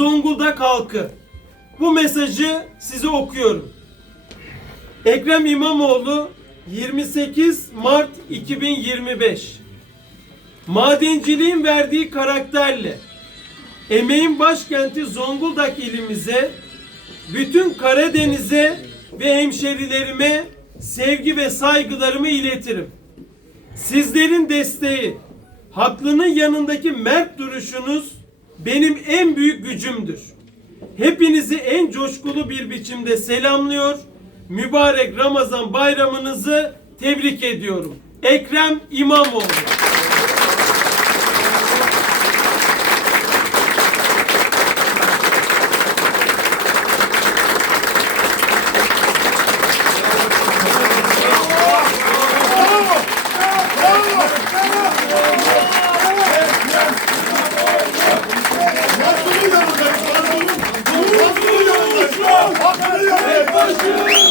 Zonguldak halkı. Bu mesajı size okuyorum. Ekrem İmamoğlu 28 Mart 2025 Madenciliğin verdiği karakterle emeğin başkenti Zonguldak ilimize, bütün Karadeniz'e ve hemşerilerime sevgi ve saygılarımı iletirim. Sizlerin desteği, haklının yanındaki mert duruşunuz benim en büyük gücümdür. Hepinizi en coşkulu bir biçimde selamlıyor. Mübarek Ramazan bayramınızı tebrik ediyorum. Ekrem İmamoğlu. Thank you.